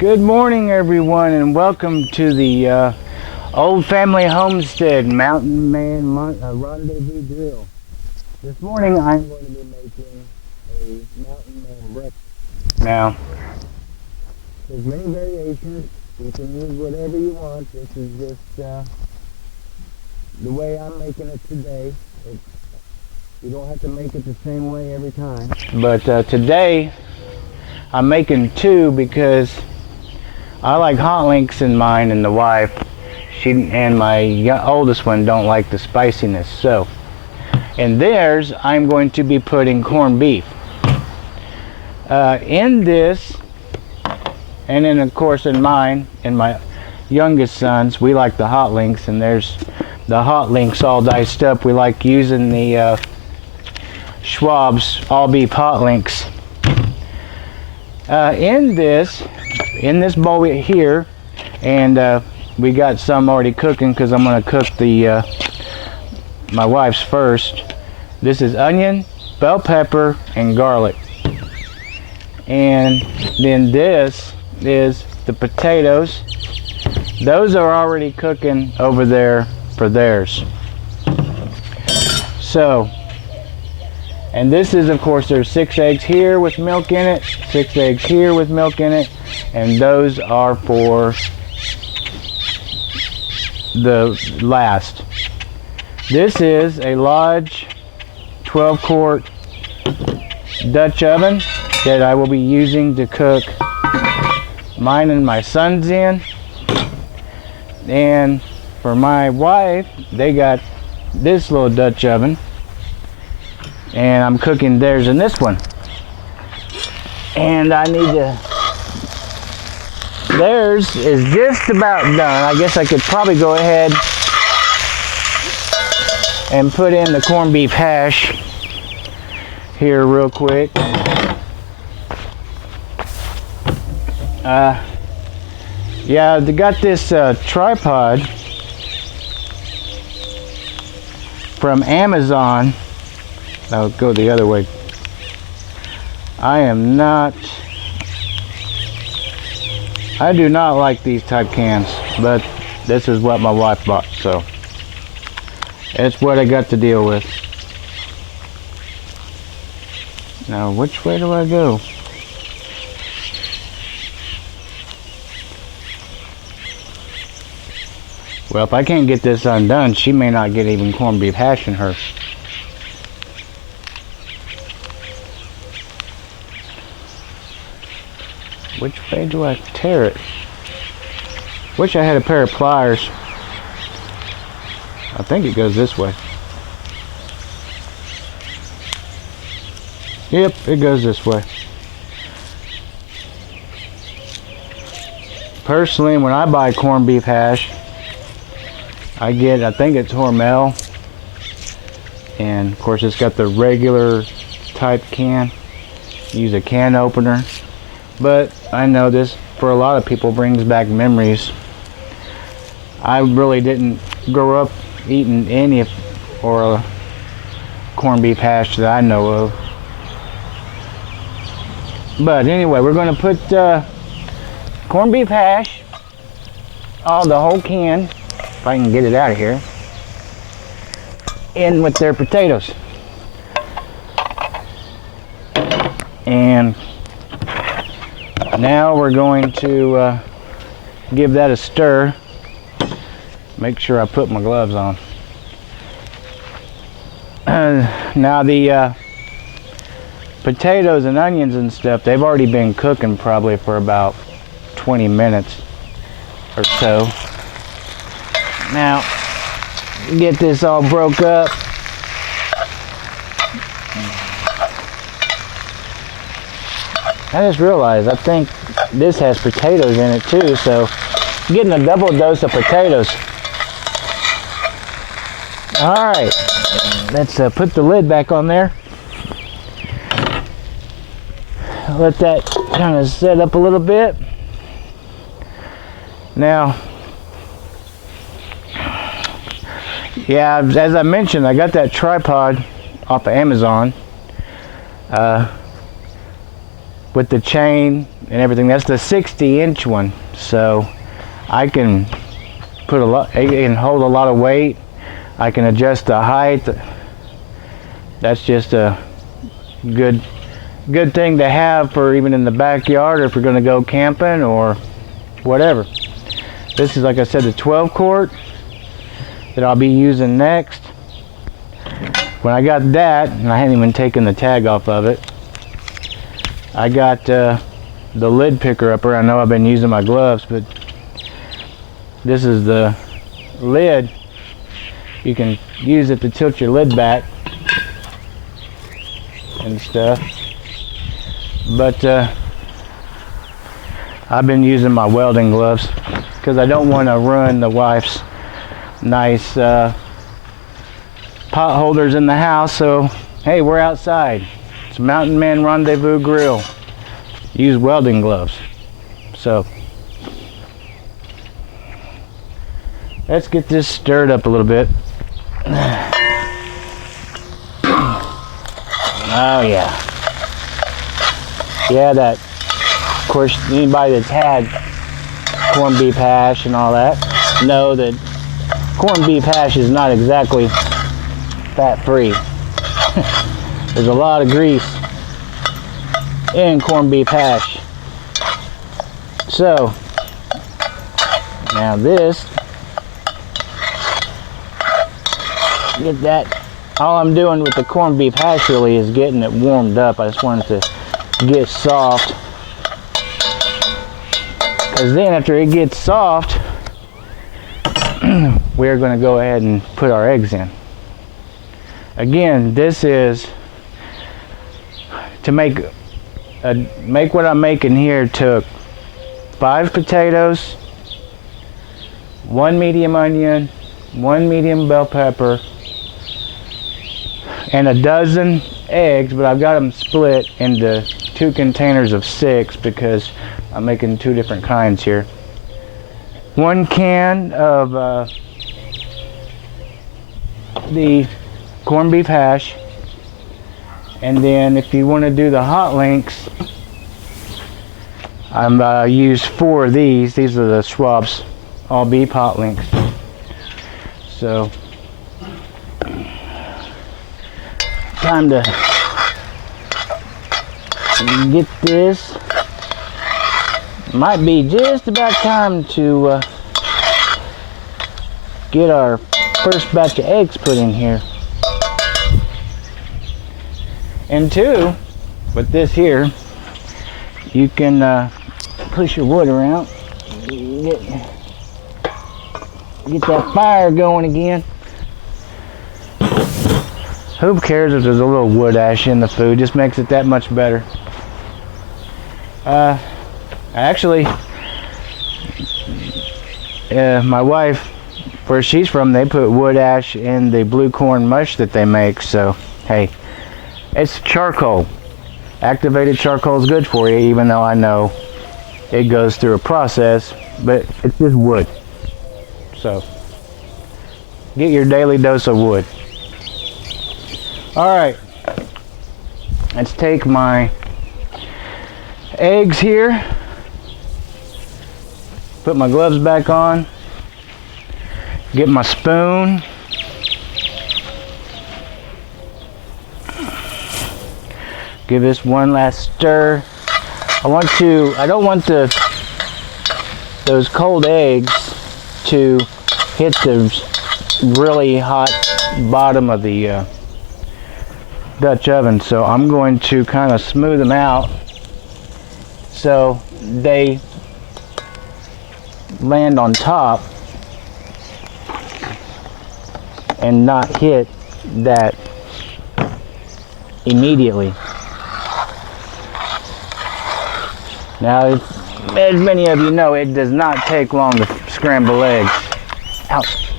Good morning, everyone, and welcome to the Old Family Homestead Mountain Man Rendezvous Drill. This morning I'm going to be making a Mountain Man breakfast. Now, there's many variations. You can use whatever you want. This is just the way I'm making it today. You don't have to make it the same way every time. But today I'm making two because I like hot links in mine, and the wife, she and my oldest one don't like the spiciness. So in theirs, I'm going to be putting corned beef. In this, and then of course in mine, and my youngest sons, we like the hot links, and there's the hot links all diced up. We like using the Schwab's all beef hot links. In this bowl here, and we got some already cooking because I'm going to cook the my wife's first. This is onion, bell pepper, and garlic. And then this is the potatoes. Those are already cooking over there for theirs. So, and this is, of course, there's 6 eggs here with milk in it, 6 eggs here with milk in it, and those are for the last. This is a Lodge 12-quart Dutch oven that I will be using to cook mine and my sons in. And for my wife, they got this little Dutch oven, and I'm cooking theirs in this one. And I need to, theirs is just about done. I guess I could probably go ahead and put in the corned beef hash here real quick. Yeah, they got this tripod from Amazon. I'll go the other way. I do not like these type cans, but this is what my wife bought, so it's what I got to deal with. Now, which way do I go? Well, if I can't get this undone, she may not get even corned beef hash in her. Which way do I tear it? Wish I had a pair of pliers. I think it goes this way. Yep, it goes this way. Personally, when I buy corned beef hash, I think it's Hormel. And of course it's got the regular type can. Use a can opener. But I know this, for a lot of people, brings back memories. I really didn't grow up eating any or corned beef hash that I know of. But anyway, we're going to put corned beef hash, the whole can, if I can get it out of here, in with their potatoes. And now we're going to give that a stir. Make sure I put my gloves on. Now the potatoes and onions and stuff, they've already been cooking probably for about 20 minutes or so. Now, get this all broke up. I just realized, I think this has potatoes in it too, so I'm getting a double dose of potatoes. Alright, let's put the lid back on there. Let that kind of set up a little bit. Now, yeah, as I mentioned, I got that tripod off of Amazon with the chain and everything. That's the 60-inch one, so I can put a lot. It can hold a lot of weight. I can adjust the height. That's just a good thing to have for even in the backyard, or if you're going to go camping or whatever. This is, like I said, the 12 quart that I'll be using next. When I got that, and I hadn't even taken the tag off of it, I got the lid picker upper. I know I've been using my gloves, but this is the lid. You can use it to tilt your lid back and stuff. But I've been using my welding gloves because I don't want to ruin the wife's nice pot holders in the house. So hey, we're outside. It's Mountain Man Rendezvous Grill. Use welding gloves. So let's get this stirred up a little bit. Oh yeah. Yeah, that, of course, anybody that's had corned beef hash and all that know that corned beef hash is not exactly fat-free. There's a lot of grease in corned beef hash. So, now this, get that, all I'm doing with the corned beef hash really is getting it warmed up. I just want it to get soft, because then after it gets soft, we're going to go ahead and put our eggs in. Again, this is to make what I'm making here. Took 5 potatoes, 1 medium onion, 1 medium bell pepper, and a dozen eggs, but I've got them split into 2 containers of 6 because I'm making 2 different kinds here. 1 can of the corned beef hash, and then if you want to do the hot links, I'm used 4 of these. These are the Schwab's all beef hot links. So time to get this. Might be just about time to get our first batch of eggs put in here. And 2, with this here, you can push your wood around, get that fire going again. Who cares if there's a little wood ash in the food? Just makes it that much better. Actually, my wife, where she's from, they put wood ash in the blue corn mush that they make. So hey, it's charcoal. Activated charcoal is good for you, even though I know it goes through a process, but it's just wood. So get your daily dose of wood. All right, let's take my eggs here, put my gloves back on, get my spoon, give this one last stir. I don't want those cold eggs to hit the really hot bottom of the Dutch oven, so I'm going to kind of smooth them out so they land on top and not hit that immediately. Now, as many of you know, it does not take long to scramble eggs. Ouch!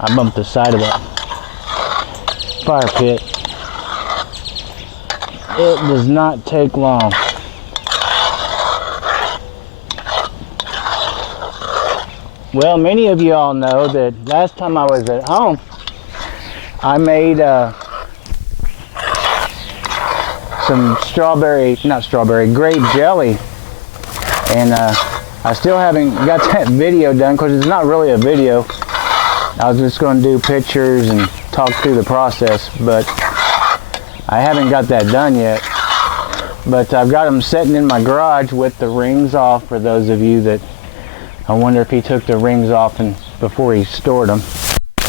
I bumped the side of that fire pit. It does not take long. Well, many of you all know that last time I was at home, I made some grape jelly And I still haven't got that video done because it's not really a video. I was just going to do pictures and talk through the process, but I haven't got that done yet. But I've got them sitting in my garage with the rings off, for those of you that I wonder if he took the rings off before he stored them.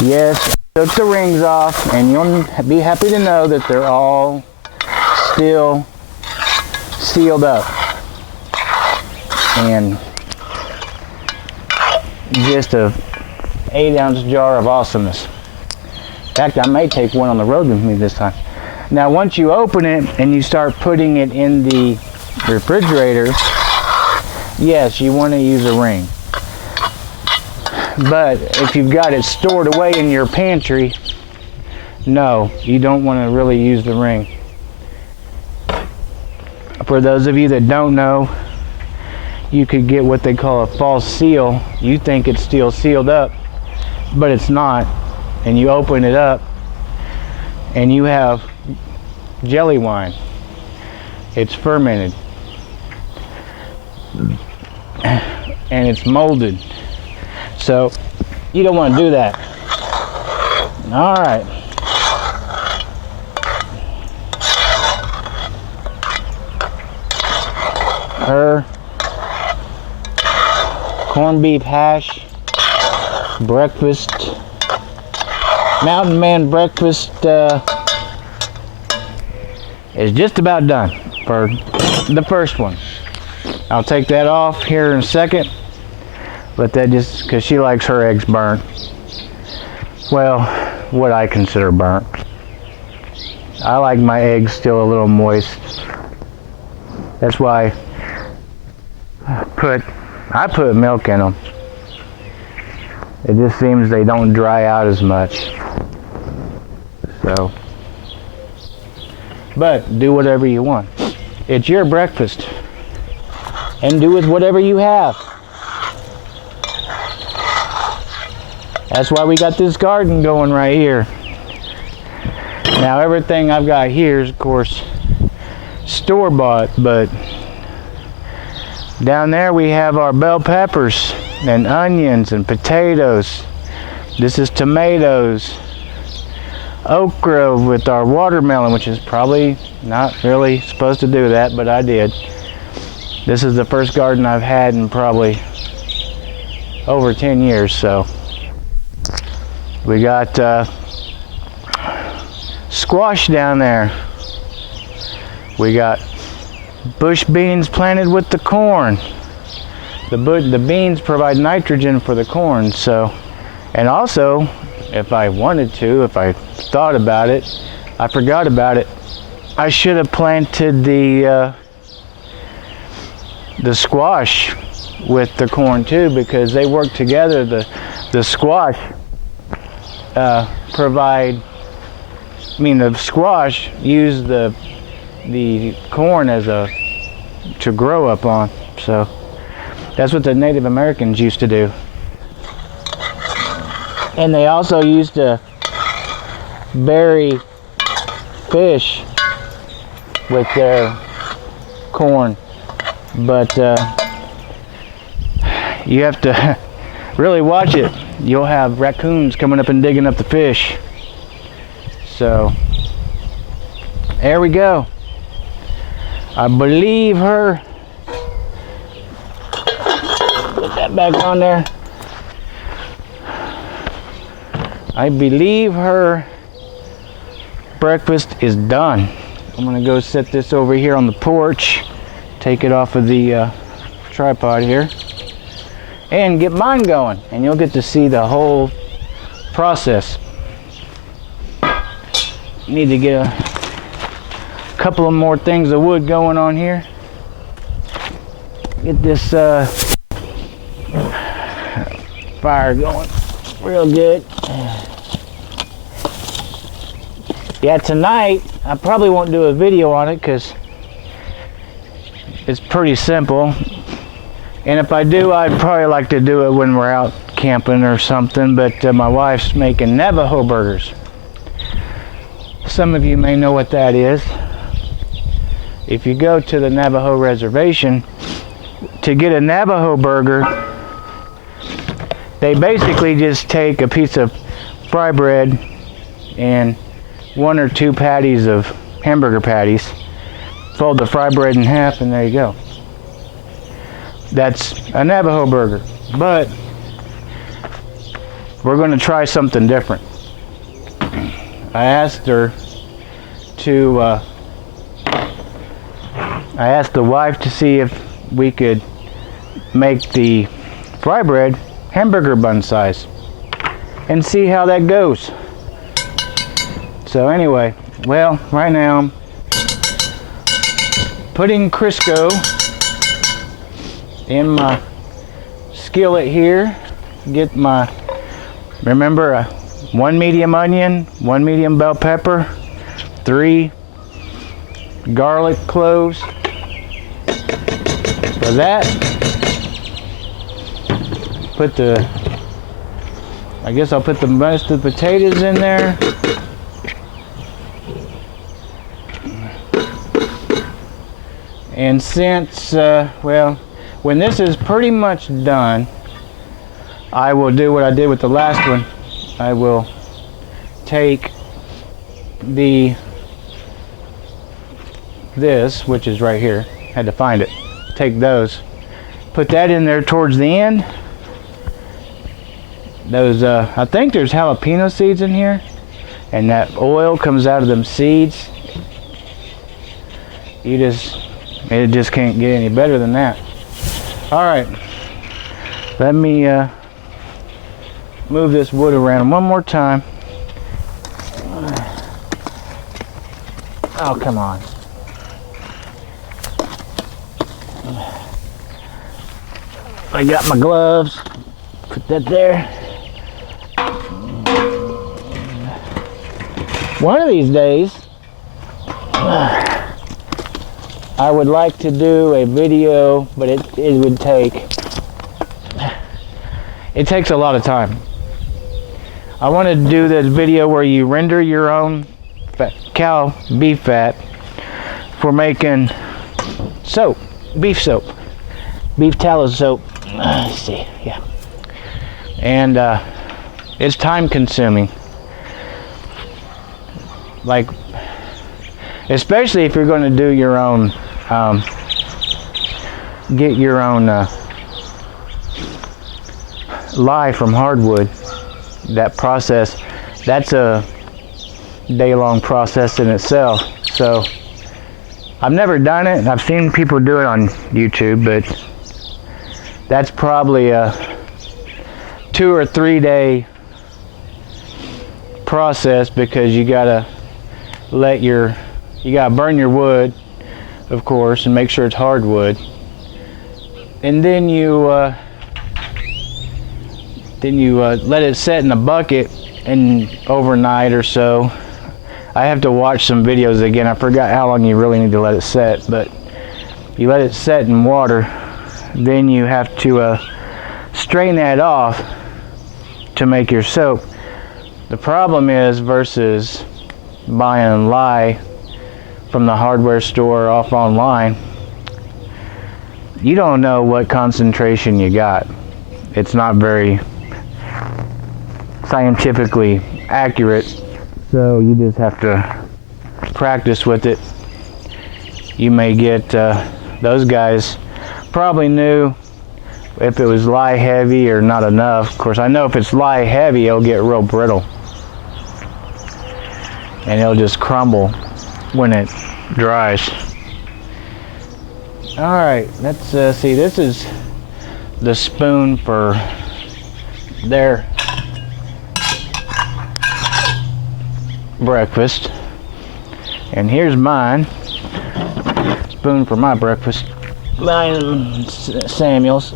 Yes, I took the rings off, and you'll be happy to know that they're all still sealed up. And just a 8-ounce jar of awesomeness. In fact, I may take one on the road with me this time. Now, once you open it and you start putting it in the refrigerator, yes, you want to use a ring. But if you've got it stored away in your pantry, no, you don't want to really use the ring. For those of you that don't know, you could get what they call a false seal. You think it's still sealed up, but it's not. And you open it up and you have jelly wine. It's fermented and it's molded. So you don't want to do that. All right. Her corned beef hash breakfast, Mountain Man breakfast is just about done for the first one. I'll take that off here in a second. But that just because she likes her eggs burnt. Well, what I consider burnt. I like my eggs still a little moist. That's why I put milk in them. It just seems they don't dry out as much. So, but do whatever you want. It's your breakfast. And do with whatever you have. That's why we got this garden going right here. Now everything I've got here is of course store-bought, but down there we have our bell peppers and onions and potatoes. This is tomatoes. Oak Grove with our watermelon, which is probably not really supposed to do that, but I did. This is the first garden I've had in probably over 10 years, so. We got squash down there. We got bush beans planted with the corn. The beans provide nitrogen for the corn, so. And also, if I wanted to, if I thought about it, I forgot about it. I should have planted the squash with the corn too, because they work together. The squash the squash use the corn as to grow up on. So that's what the Native Americans used to do. And they also used to bury fish with their corn. But you have to really watch it. You'll have raccoons coming up and digging up the fish. So there we go. I believe her. Put that back on there. I believe her breakfast is done. I'm gonna go set this over here on the porch, take it off of the tripod here, and get mine going, and you'll get to see the whole process. Need to get a couple of more things of wood going on here. Get this fire going real good. Yeah, tonight I probably won't do a video on it because it's pretty simple. And if I do, I'd probably like to do it when we're out camping or something. But my wife's making Navajo burgers. Some of you may know what that is. If you go to the Navajo reservation, to get a Navajo burger, they basically just take a piece of fry bread and 1 or 2 patties of hamburger patties, fold the fry bread in half, and there you go. That's a Navajo burger. But we're going to try something different. I asked her to, I asked the wife to see if we could make the fry bread hamburger bun size and see how that goes. So anyway, well, right now I'm putting Crisco in my skillet here. Get my, remember, 1 medium onion, 1 medium bell pepper, 3 garlic cloves. For that, put the, I guess I'll put the most of the potatoes in there. And since, well, when this is pretty much done, I will do what I did with the last one. I will take this, which is right here, had to find it, take those, put that in there towards the end. Those, I think there's jalapeno seeds in here, and that oil comes out of them seeds. It just can't get any better than that. All right, let me move this wood around one more time. Oh, come on. I got my gloves. Put that there. One of these days, I would like to do a video, but it takes a lot of time. I want to do this video where you render your own beef fat for making soap, beef tallow soap. Let's see, yeah. And it's time consuming. Like, especially if you're going to do your own, get your own lye from hardwood. That process, that's a day-long process in itself. So I've never done it. I've seen people do it on YouTube, but that's probably a 2 or 3 day process, because you gotta burn your wood, of course, and make sure it's hardwood. And then you let it set in a bucket and overnight or so. I have to watch some videos again. I forgot how long you really need to let it set, but you let it set in water. Then you have to strain that off to make your soap. The problem is, versus buying lye from the hardware store off online, you don't know what concentration you got. It's not very scientifically accurate, so you just have to practice with it. You may get, those guys probably knew if it was lye heavy or not enough. Of course, I know if it's lye heavy, it'll get real brittle and it'll just crumble when it dries. All right, let's see. This is the spoon for their breakfast, and here's mine, spoon for my breakfast. Mine, Samuel's.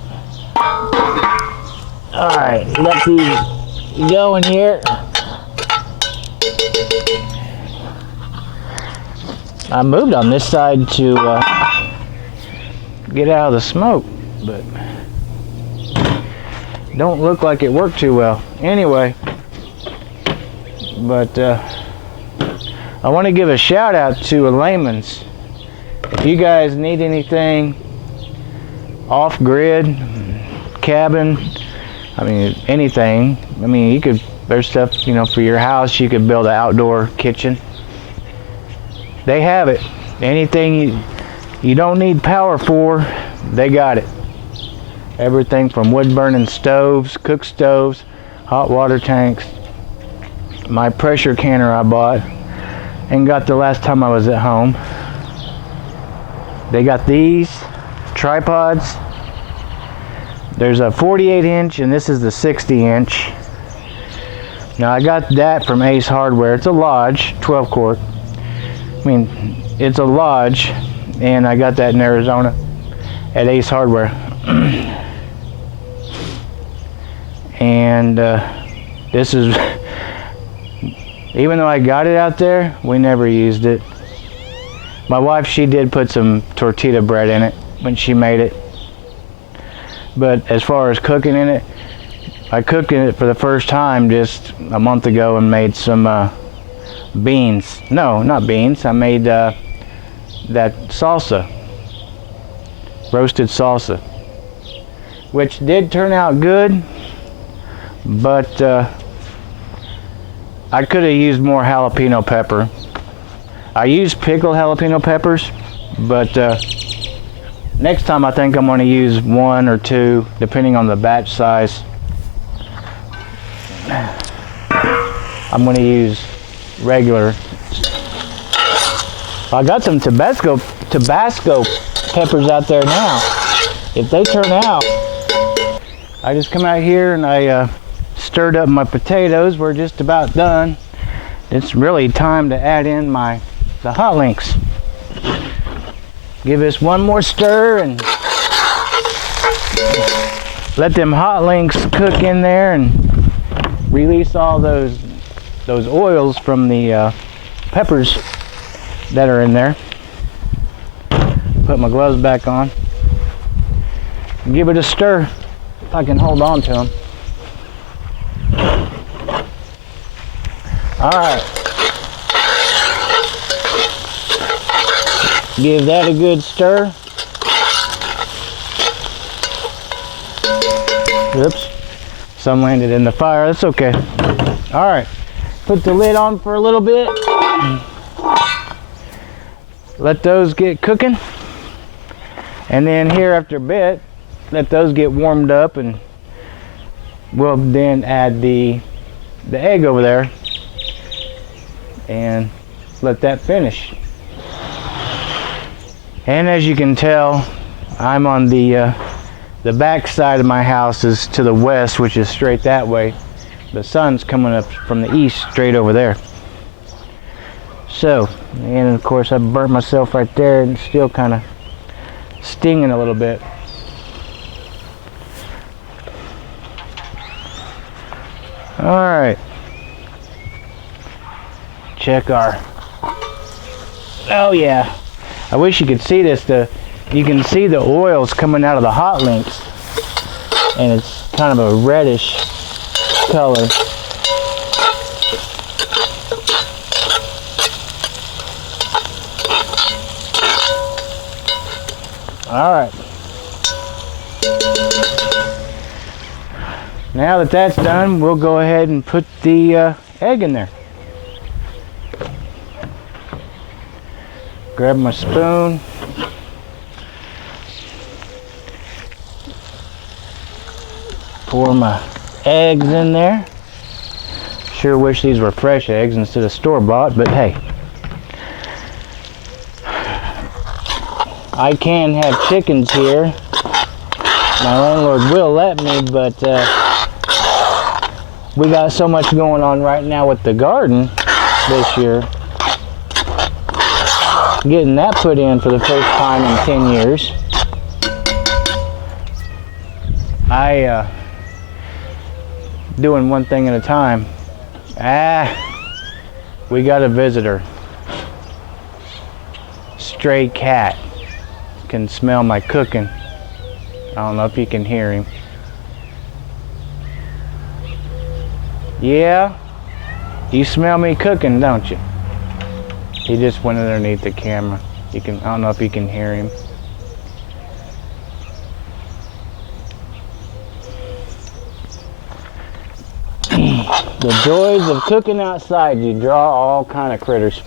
All right, let these go in here. I moved on this side to get out of the smoke, but don't look like it worked too well. Anyway, but I want to give a shout out to Layman's. If you guys need anything off-grid, cabin, I mean, anything. I mean, there's stuff, you know, for your house. You could build an outdoor kitchen. They have it. Anything you don't need power for, they got it. Everything from wood-burning stoves, cook stoves, hot water tanks. My pressure canner I bought and got the last time I was at home. They got these tripods. There's a 48-inch and this is the 60-inch. Now I got that from Ace Hardware. It's a Lodge, 12 quart. I mean, it's a Lodge, and I got that in Arizona at Ace Hardware. And this is, even though I got it out there, we never used it. My wife, she did put some tortilla bread in it when she made it. But as far as cooking in it, I cooked in it for the first time just a month ago and made some beans. No, not beans. I made that salsa, roasted salsa, which did turn out good, but I could have used more jalapeno pepper. I used pickled jalapeno peppers, but next time I think I'm going to use 1 or 2, depending on the batch size. I'm going to use regular. I got some Tabasco peppers out there now. If they turn out, I just come out here and I stirred up my potatoes. We're just about done. It's really time to add in the hot links. Give this one more stir and let them hot links cook in there and release all those oils from the peppers that are in there. Put my gloves back on. Give it a stir if I can hold on to them. Alright. Give that a good stir. Oops. Some landed in the fire. That's okay. Alright. Put the lid on for a little bit. Let those get cooking. And then here after a bit, let those get warmed up, and we'll then add the egg over there and let that finish. And as you can tell, I'm on the back side of my house is to the west, which is straight that way. The sun's coming up from the east straight over there. So, and of course I burnt myself right there and it's still kind of stinging a little bit. Alright. Check our, oh yeah. I wish you could see this. You can see the oils coming out of the hot links, and it's kind of a reddish color. All right. Now that that's done, we'll go ahead and put the egg in there. Grab my spoon. Pour my eggs in there. Sure wish these were fresh eggs instead of store-bought, but hey. I can have chickens here. My landlord will let me, but we got so much going on right now with the garden this year. Getting that put in for the first time in 10 years. Doing one thing at a time. We got a visitor. Stray cat. Can smell my cooking. I don't know if you can hear him. Yeah? You smell me cooking, don't you? He just went underneath the camera. I don't know if you can hear him. The joys of cooking outside. You draw all kind of critters.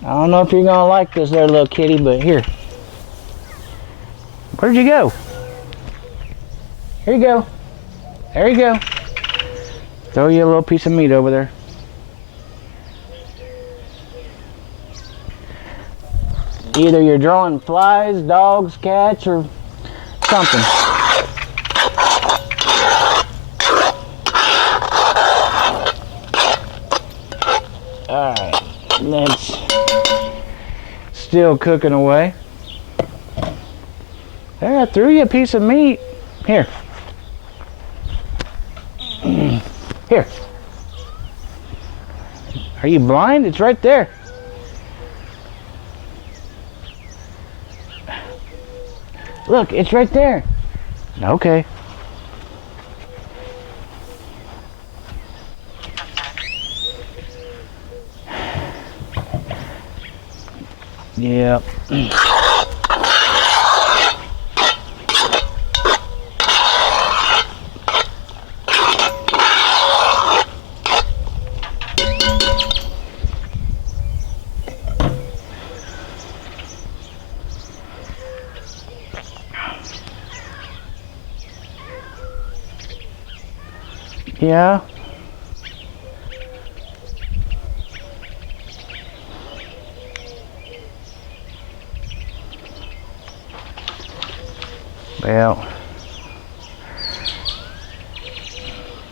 I don't know if you're gonna like this there little kitty, but here. Where'd you go? Here you go. There you go. Throw you a little piece of meat over there. Either you're drawing flies, dogs, cats, or something. Alright, let's still cooking away. There, I threw you a piece of meat. Here. Here. Are you blind? It's right there. Look, it's right there. Okay. Yep. Yeah.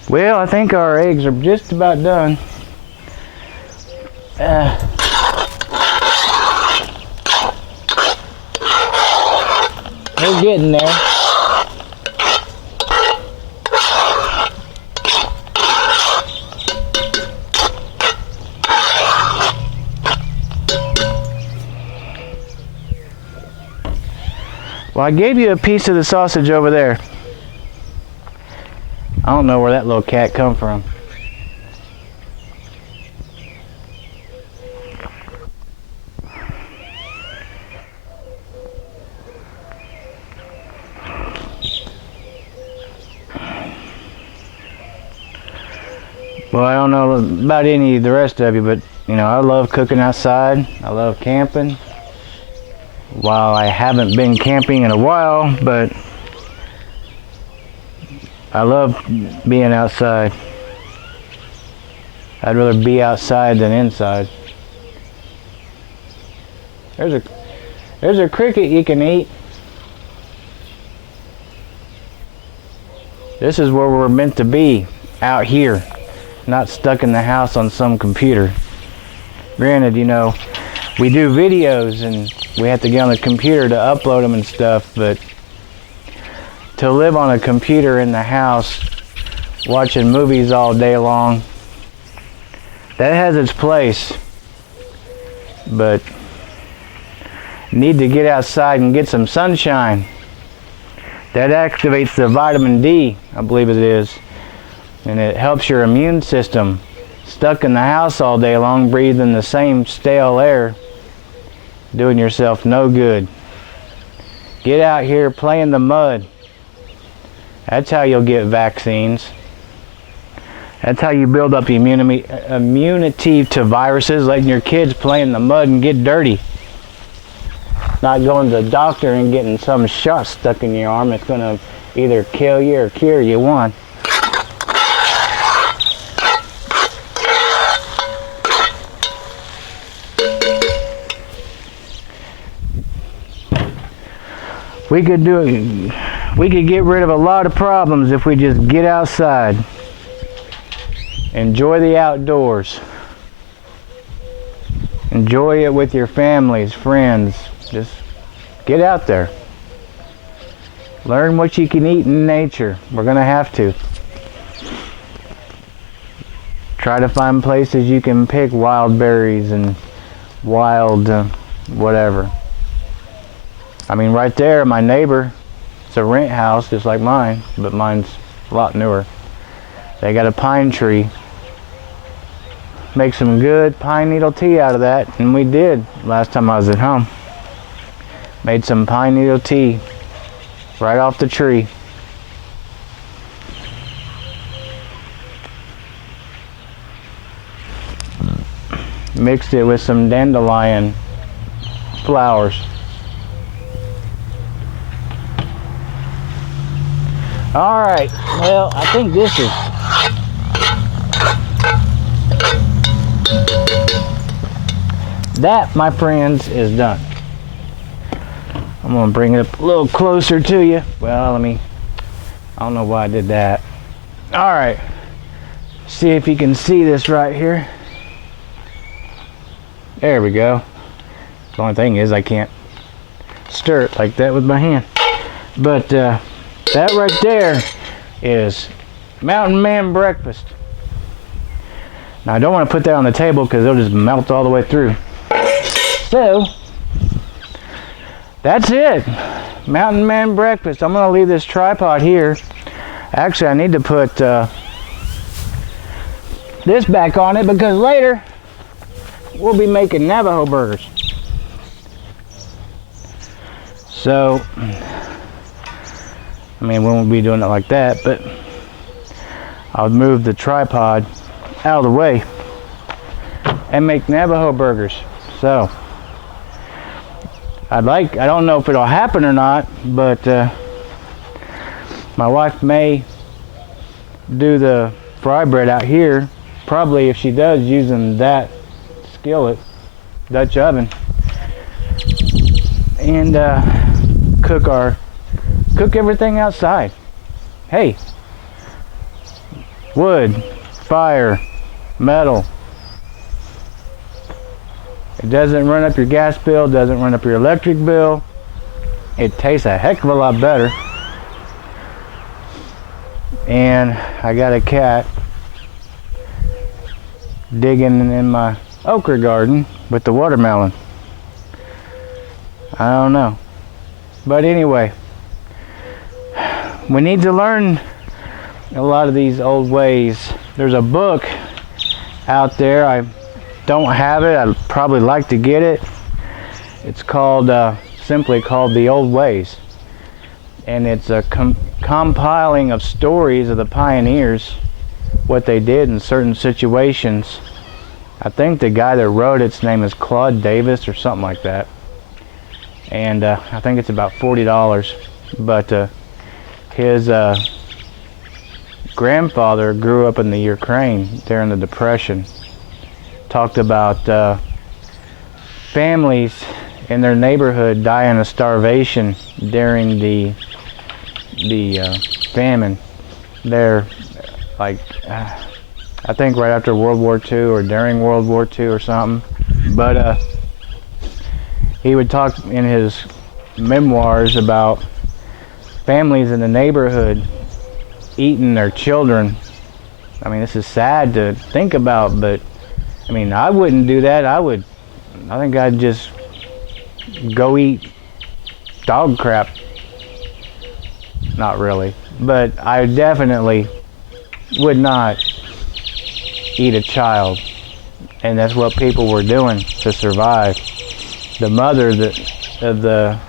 Well, I think our eggs are just about done. They're getting there. Well, I gave you a piece of the sausage over there. I don't know where that little cat come from. Well, I don't know about any of the rest of you, but you know, I love cooking outside. I love camping. While I haven't been camping in a while, but I love being outside. I'd rather be outside than inside. There's a cricket you can eat. This is where we're meant to be, out here, not stuck in the house on some computer. Granted, you know, we do videos and we have to get on the computer to upload them and stuff, but to live on a computer in the house watching movies all day long, that has its place, but need to get outside and get some sunshine. That activates the vitamin D, I believe it is, and it helps your immune system. Stuck in the house all day long breathing the same stale air, doing yourself no good. Get out here, play in the mud. That's how you'll get vaccines. That's how you build up immunity to viruses, letting your kids play in the mud and get dirty. Not going to the doctor and getting some shot stuck in your arm that's going to either kill you or cure you, one. We could get rid of a lot of problems if we just get outside. Enjoy the outdoors. Enjoy it with your families, friends. Just get out there. Learn what you can eat in nature. We're gonna have to. Try to find places you can pick wild berries and wild whatever. I mean, right there, my neighbor, it's a rent house just like mine, but mine's a lot newer. They got a pine tree. Make some good pine needle tea out of that, and we did last time I was at home. Made some pine needle tea right off the tree. Mixed it with some dandelion flowers. All right, well, I think this is that, my friends, is done. I'm gonna bring it up a little closer to you. Well, I don't know why I did that. All right, see if you can see this right here. There we go. The only thing is I can't stir it like that with my hand. But that right there is Mountain Man breakfast. Now I don't want to put that on the table because it'll just melt all the way through. So that's it. Mountain Man breakfast. I'm going to leave this tripod here. Actually, I need to put this back on it because later we'll be making Navajo burgers. So, we won't be doing it like that, but I'll move the tripod out of the way and make Navajo burgers. So, I don't know if it'll happen or not, but my wife may do the fry bread out here, probably if she does, using that skillet, Dutch oven, and cook everything outside. Hey, wood, fire, metal. It doesn't run up your gas bill, doesn't run up your electric bill. It tastes a heck of a lot better. And I got a cat digging in my okra garden with the watermelon. I don't know. But anyway, we need to learn a lot of these old ways. There's a book out there. I don't have it. I'd probably like to get it. It's called, simply called The Old Ways. And it's a compiling of stories of the pioneers, what they did in certain situations. I think the guy that wrote it's name is Claude Davis or something like that. And I think it's about $40. But his grandfather grew up in the Ukraine during the Depression. Talked about families in their neighborhood dying of starvation during the famine. They're like, I think right after World War II or during World War II or something. But he would talk in his memoirs about families in the neighborhood eating their children. This is sad to think about, but I wouldn't do that. I think I'd just go eat dog crap. Not really, but I definitely would not eat a child. And that's what people were doing to survive. The mother of the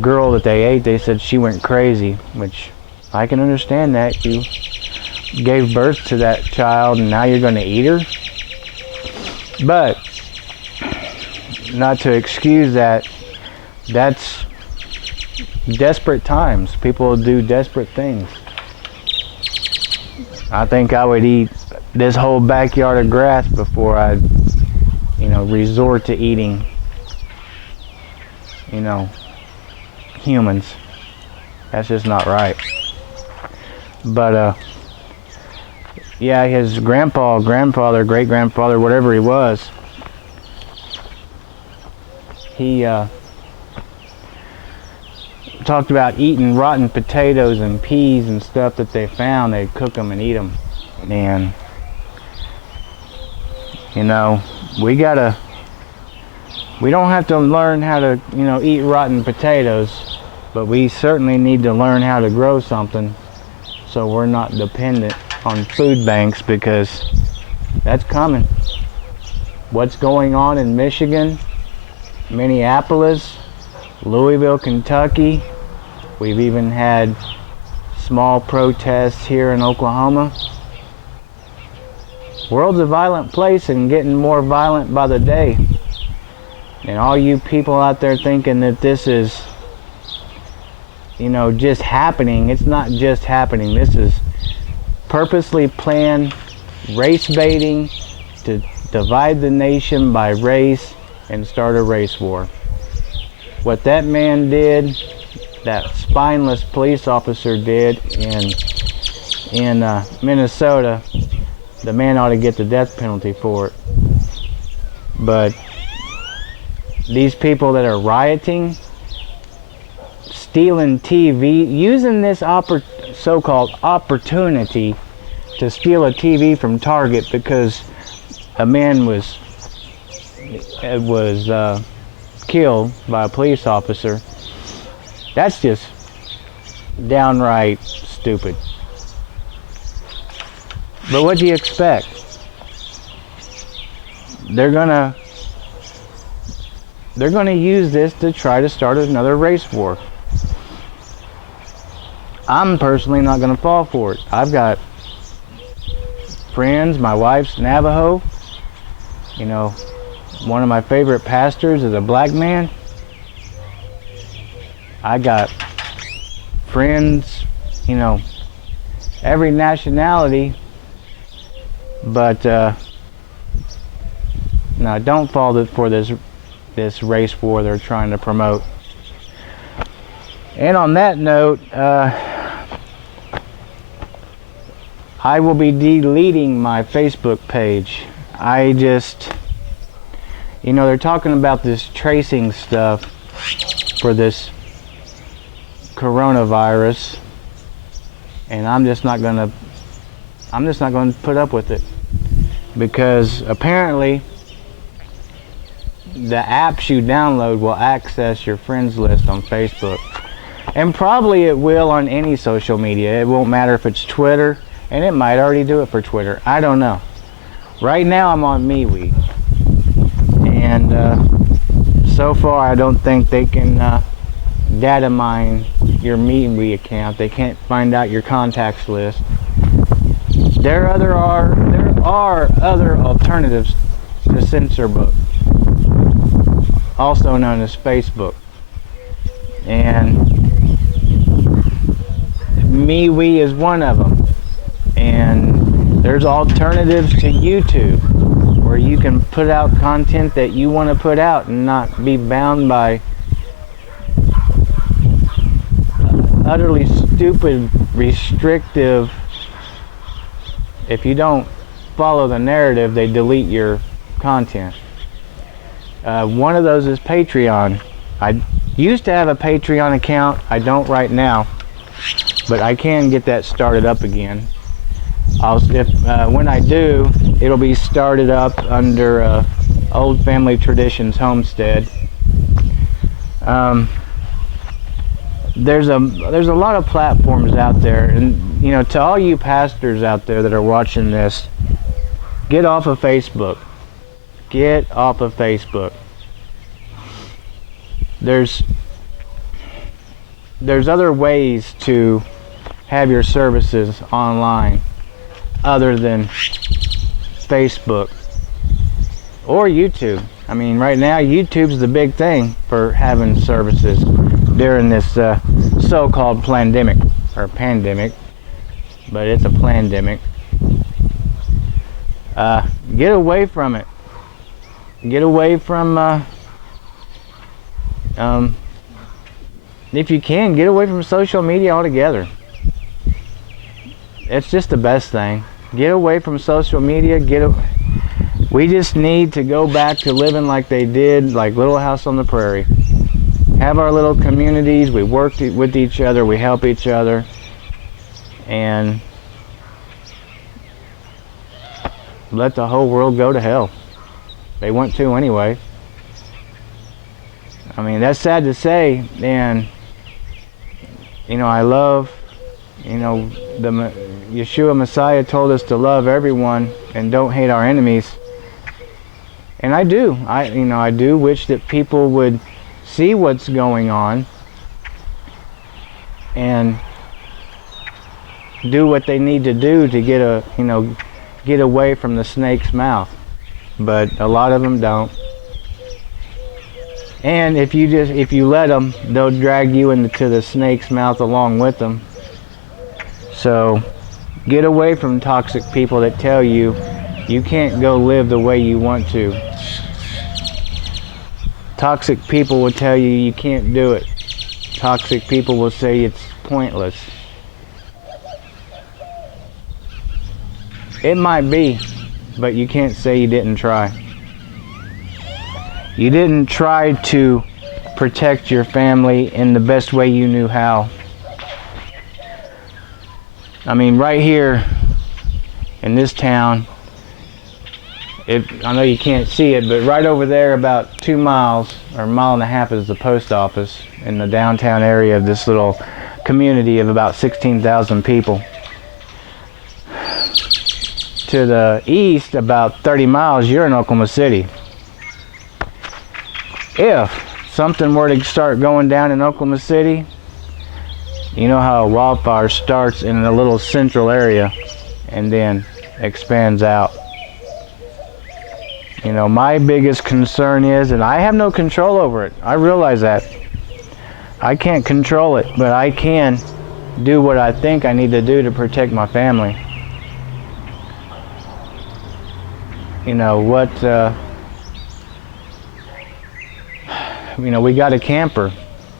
girl that they ate, they said she went crazy, which I can understand that. You gave birth to that child and now you're going to eat her? But not to excuse that, that's desperate times. People do desperate things. I think I would eat this whole backyard of grass before I'd, resort to eating, humans. That's just not right. But yeah, his grandfather, great-grandfather, whatever he was, he talked about eating rotten potatoes and peas and stuff that they found. They'd cook them and eat them. And we don't have to learn how to eat rotten potatoes, but we certainly need to learn how to grow something so we're not dependent on food banks, because that's coming. What's going on in Michigan, Minneapolis, Louisville, Kentucky. We've even had small protests here in Oklahoma. World's a violent place and getting more violent by the day. And all you people out there thinking that this is, just happening. It's not just happening. This is purposely planned race baiting to divide the nation by race and start a race war. What that man did, that spineless police officer did in Minnesota, the man ought to get the death penalty for it. But these people that are rioting, stealing TV, using this so-called opportunity to steal a TV from Target because a man was killed by a police officer. That's just downright stupid. But what do you expect? They're gonna use this to try to start another race war. I'm personally not gonna fall for it. I've got friends, my wife's Navajo. One of my favorite pastors is a black man. I got friends, every nationality. But no, don't fall for this race war they're trying to promote. And on that note, I will be deleting my Facebook page. I just, they're talking about this tracing stuff for this coronavirus, and I'm just not going to put up with it, because apparently the apps you download will access your friends list on Facebook, and probably it will on any social media. It won't matter if it's Twitter, and it might already do it for Twitter. I don't know. Right now I'm on MeWe, and so far I don't think they can data mine your MeWe account. They can't find out your contacts list. There are other alternatives to Censorbook, also known as Facebook, and MeWe is one of them. And there's alternatives to YouTube, where you can put out content that you want to put out and not be bound by utterly stupid, restrictive. If you don't follow the narrative, they delete your content. One of those is Patreon. I used to have a Patreon account. I don't right now, but I can get that started up again. When I do, it'll be started up under Old Family Traditions Homestead. There's a lot of platforms out there, and to all you pastors out there that are watching this, get off of Facebook. Get off of Facebook. There's other ways to have your services online other than Facebook or YouTube. I mean, right now YouTube's the big thing for having services during this so-called pandemic, but it's a plandemic. Get away from it. Get away from if you can, get away from social media altogether. It's just the best thing. Get away from social media. We just need to go back to living like they did, like Little House on the Prairie. Have our little communities. We work with each other. We help each other. And let the whole world go to hell. They want to anyway. I mean, that's sad to say. And I love Yeshua Messiah told us to love everyone and don't hate our enemies. And I do. I do wish that people would see what's going on and do what they need to do to get away from the snake's mouth. But a lot of them don't. And if you let them, they'll drag you into the snake's mouth along with them. So get away from toxic people that tell you you can't go live the way you want to. Toxic people will tell you you can't do it. Toxic people will say it's pointless. It might be, but you can't say you didn't try. You didn't try to protect your family in the best way you knew how. I mean, right here in this town, I know you can't see it, but right over there about 2 miles or a mile and a half is the post office in the downtown area of this little community of about 16,000 people. To the east, about 30 miles, you're in Oklahoma City. If something were to start going down in Oklahoma City, you know how a wildfire starts in a little central area and then expands out. My biggest concern is, and I have no control over it. I realize that. I can't control it, but I can do what I think I need to do to protect my family. We got a camper.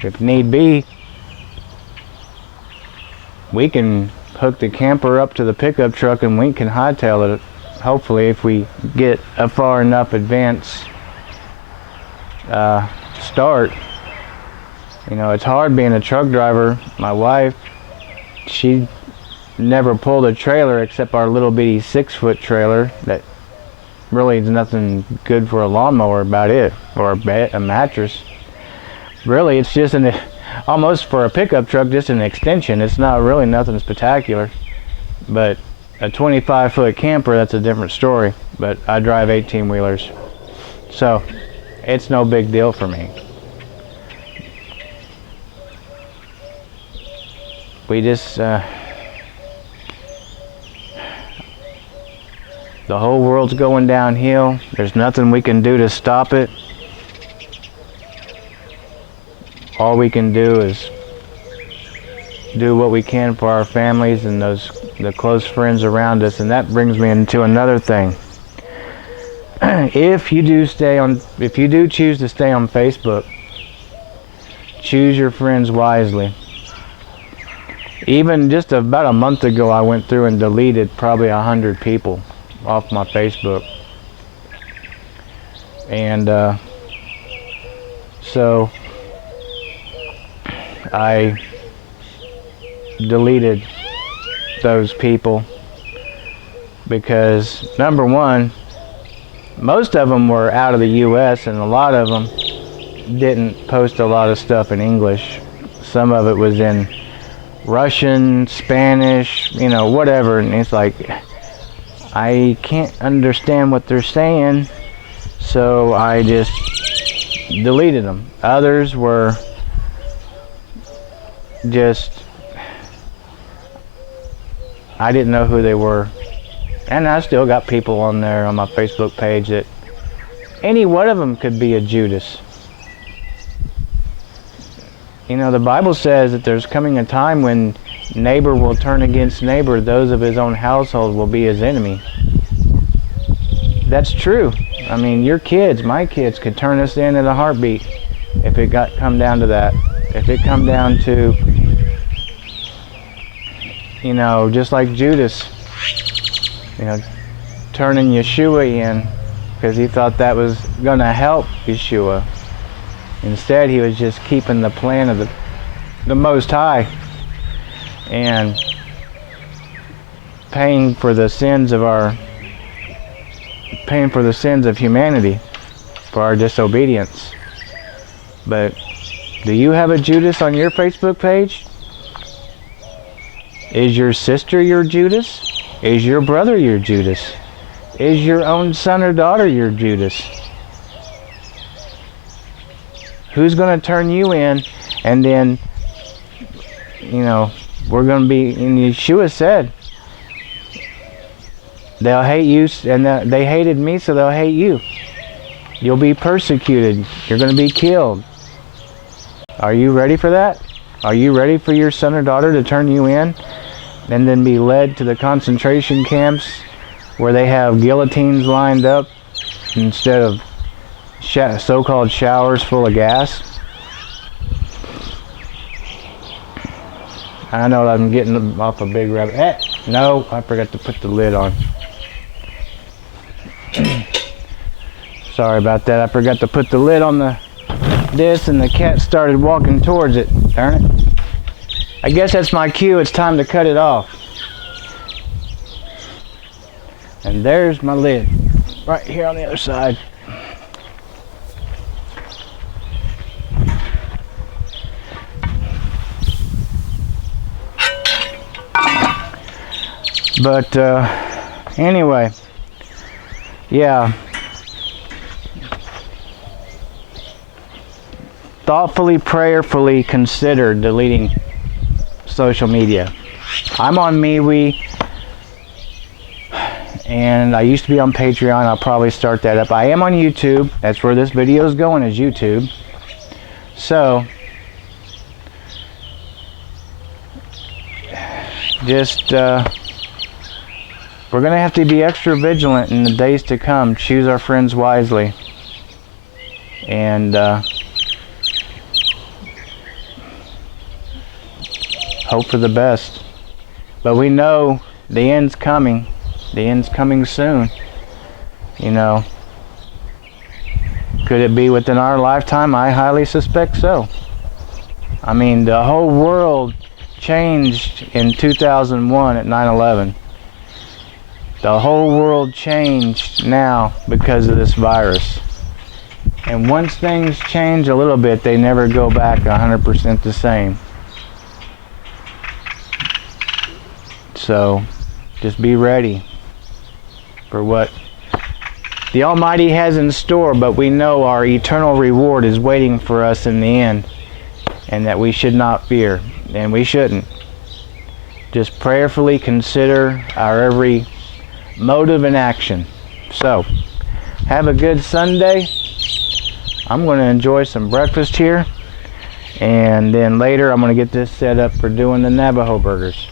If need be, we can hook the camper up to the pickup truck and we can hightail it, hopefully, if we get a far enough advance start. It's hard being a truck driver. My wife, she never pulled a trailer except our little bitty 6-foot trailer that really is nothing good for a lawnmower about it, or a mattress. Really, it's just almost for a pickup truck, just an extension. It's not really nothing spectacular. But a 25-foot camper, that's a different story. But I drive 18-wheelers, so it's no big deal for me. We just the whole world's going downhill. There's nothing we can do to stop it. All we can do is do what we can for our families and the close friends around us. And that brings me into another thing. If you do choose to stay on Facebook, choose your friends wisely. Even just about a month ago, I went through and deleted probably 100 people off my Facebook. And so I deleted those people because, number one, most of them were out of the US, and a lot of them didn't post a lot of stuff in English. Some of it was in Russian, Spanish, whatever, and it's like, I can't understand what they're saying, so I just deleted them. Others were just, I didn't know who they were. And I still got people on there on my Facebook page that any one of them could be a Judas. The Bible says that there's coming a time when neighbor will turn against neighbor, those of his own household will be his enemy. That's true. I mean, your kids, my kids, could turn us in at a heartbeat if it come down to that. If it come down to, just like Judas, turning Yeshua in because he thought that was going to help Yeshua. Instead, he was just keeping the plan of the Most High and paying for the sins of humanity for our disobedience. But do you have a Judas on your Facebook page? Is your sister your Judas? Is your brother your Judas? Is your own son or daughter your Judas? Who's going to turn you in? And then, you know, we're going to be, and Yeshua said, they'll hate you, and they hated me, so they'll hate you. You'll be persecuted. You're going to be killed. Are you ready for that? Are you ready for your son or daughter to turn you in and then be led to the concentration camps where they have guillotines lined up instead of so-called showers full of gas? I know I'm getting off a big rabbit. No, I forgot to put the lid on. Sorry about that. I forgot to put the lid on this, and the cat started walking towards it. Darn it. I guess that's my cue. It's time to cut it off. And there's my lid, right here on the other side. But anyway, yeah. Thoughtfully, prayerfully consider deleting social media. I'm on MeWe, and I used to be on Patreon. I'll probably start that up. I am on YouTube. That's where this video is going, is YouTube. So just we're going to have to be extra vigilant in the days to come. Choose our friends wisely. And hope for the best. But we know the end's coming. The end's coming soon. You know. Could it be within our lifetime? I highly suspect so. I mean, the whole world changed in 2001 at 9/11. The whole world changed now because of this virus. And once things change a little bit, they never go back 100% the same. So, just be ready for what the Almighty has in store, but we know our eternal reward is waiting for us in the end, and that we should not fear, and we shouldn't. Just prayerfully consider our every motive and action. So, have a good Sunday. I'm going to enjoy some breakfast here, and then later I'm going to get this set up for doing the Navajo burgers.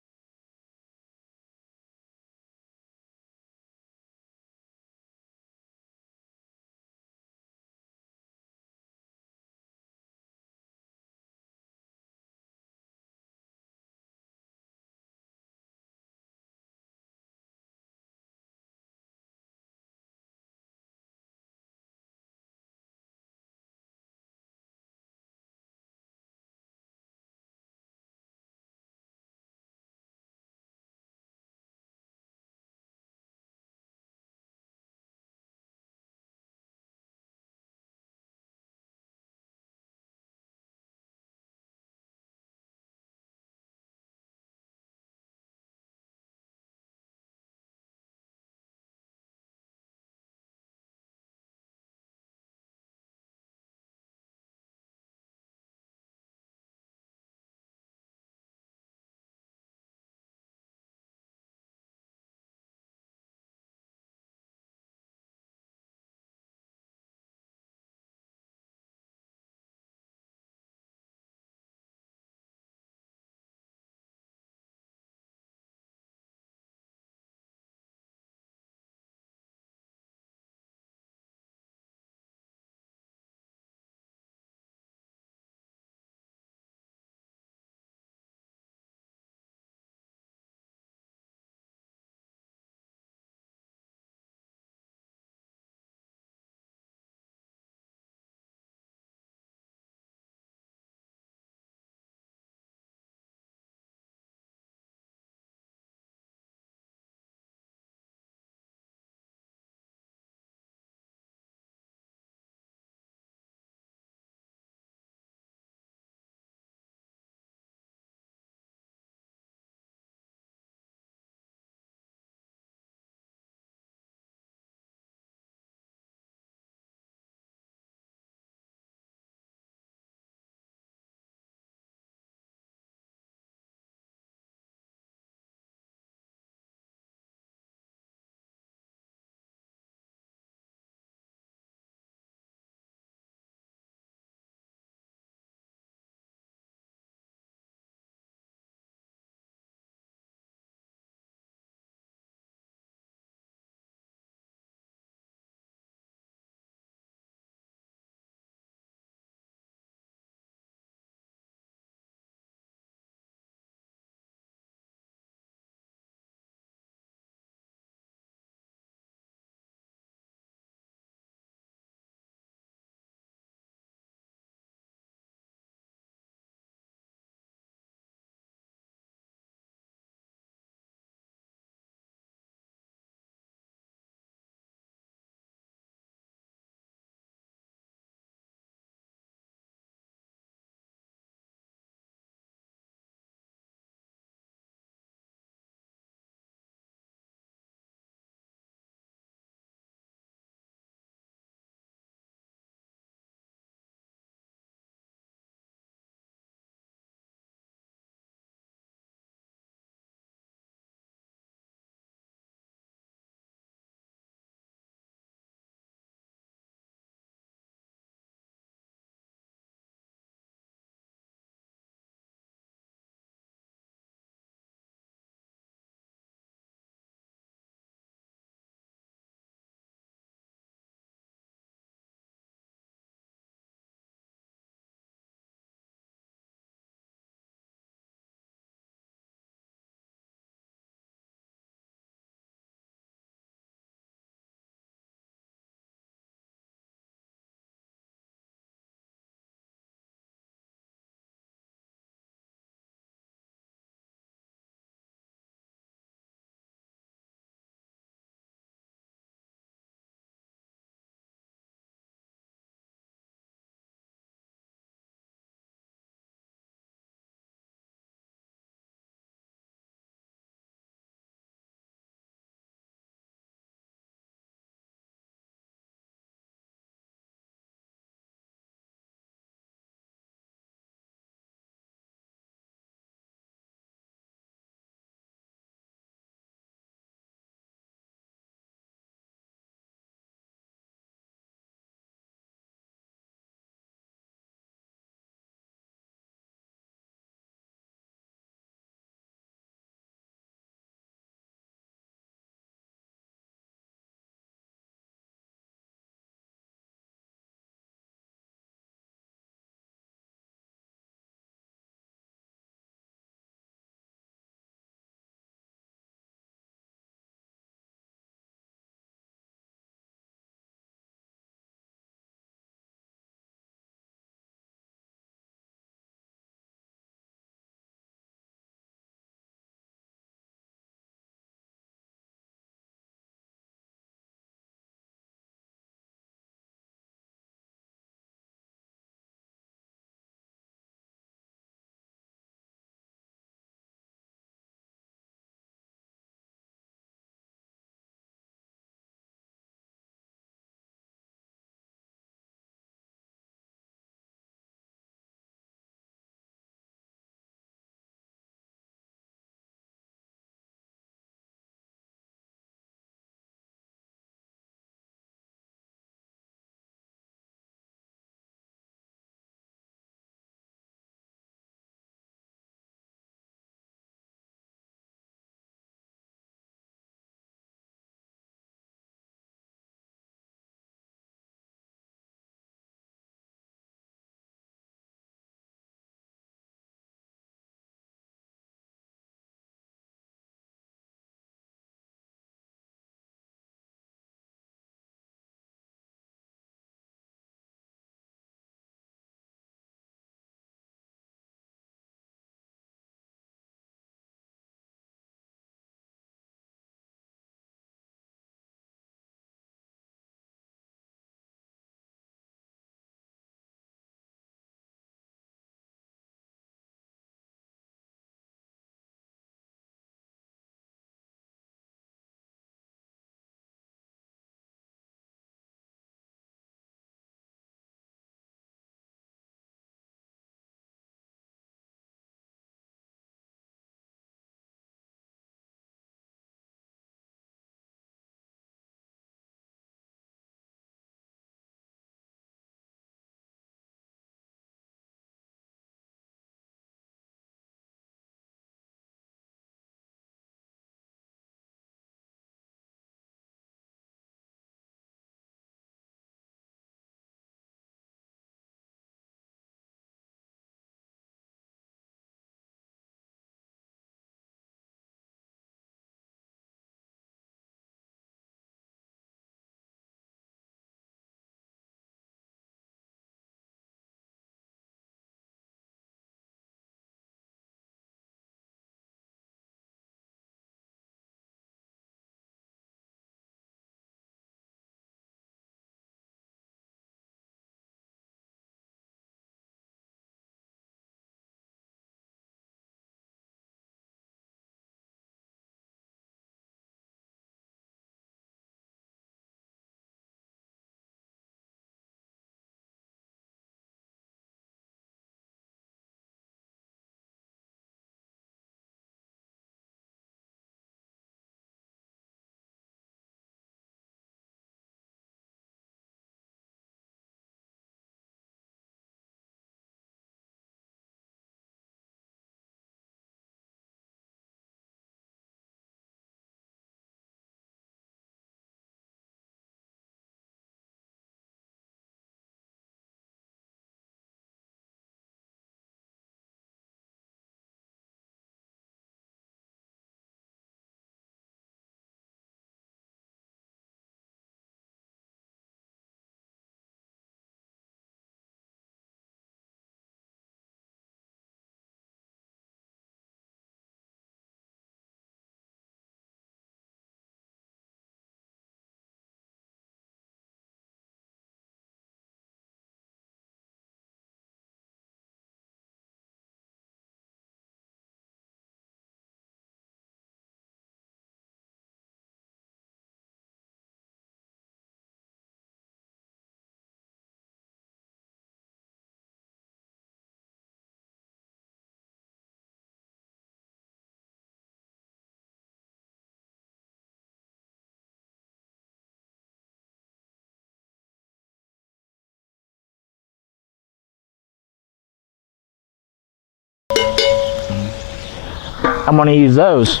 I'm going to use those.